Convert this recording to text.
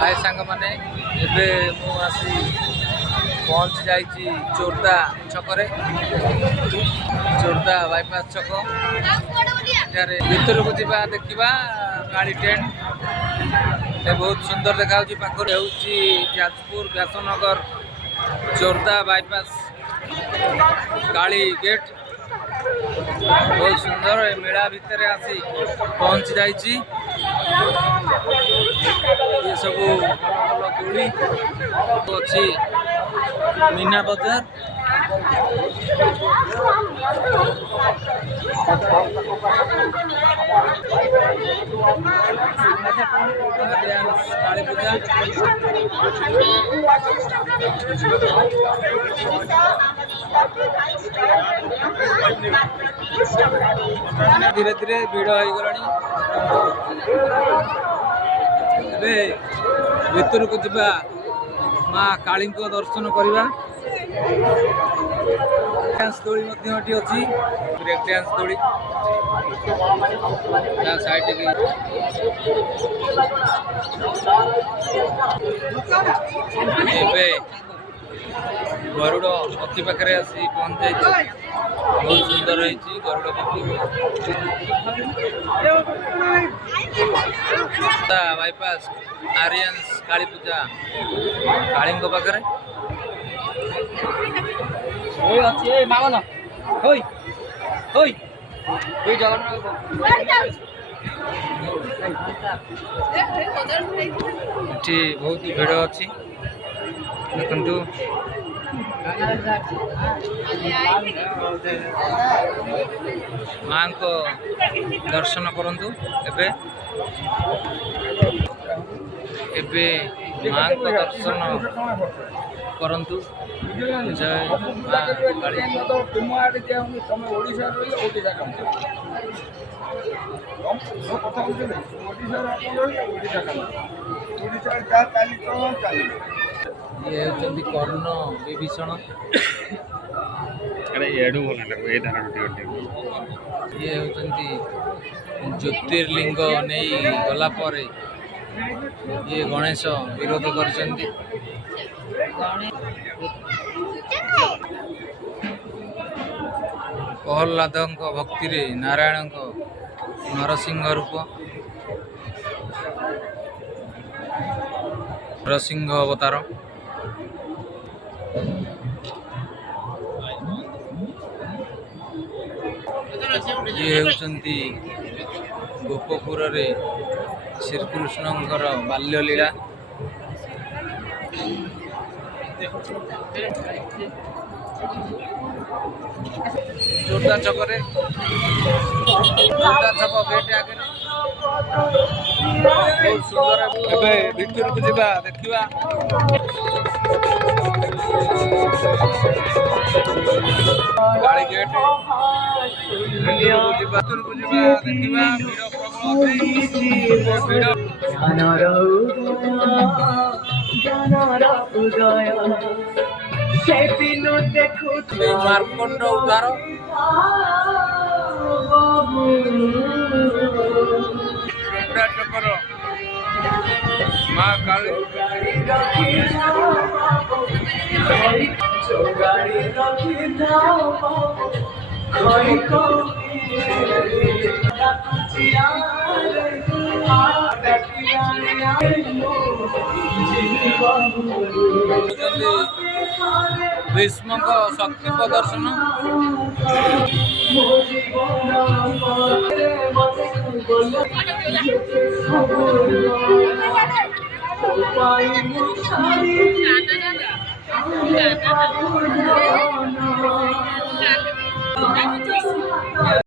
हाय सांग माने एबे मु आसी पहुंच जाइची चोरदा छकरे चोरदा बाईपास छक भीतर को जीवा देखा गाड़ी टेंट बहुत सुंदर देखा पाखर जाजपुर व्यासनगर चोरदा बाईपास काली गेट बहुत सुंदर मेला भितर आसी पहुंच जाइची ये सब दूरी अच्छी मीना बजार काली पूजा धीरे धीरे भिड़ हो गलानी भितर को जीवा माँ काली दर्शन करवा डांस दोली अच्छी ब्रेक डांस दोली साइड गरुड़ पक्षी पाखे आसी पहुंच जाए बहुत सुंदर रही गरुड़ पक्षी बाईपास आर्यंस काली पूजा काली पाखे बहुत भिड़ अच्छी देखु माँ को दर्शन करंतु एबे माँ को दर्शन करंतु जय माँ काली ये होती कर्ण विभीषण ये होती ज्योतिर्लिंग नहीं गला पर ये गणेश विरोध कर प्रहलाद भक्ति रे नारायण नरसिंह रूप नरसिंह अवतार ये होती गोपपुर रे श्रीकृष्ण बाल्य लीला चोरदा छक गेट आगे बहुत सुंदर भितर को जीवा देखा गाड़ी गेट भितर को जीवा देखा मार्कंड उद्धार चक्र माँ काली भीष्म शक्ति प्रदर्शन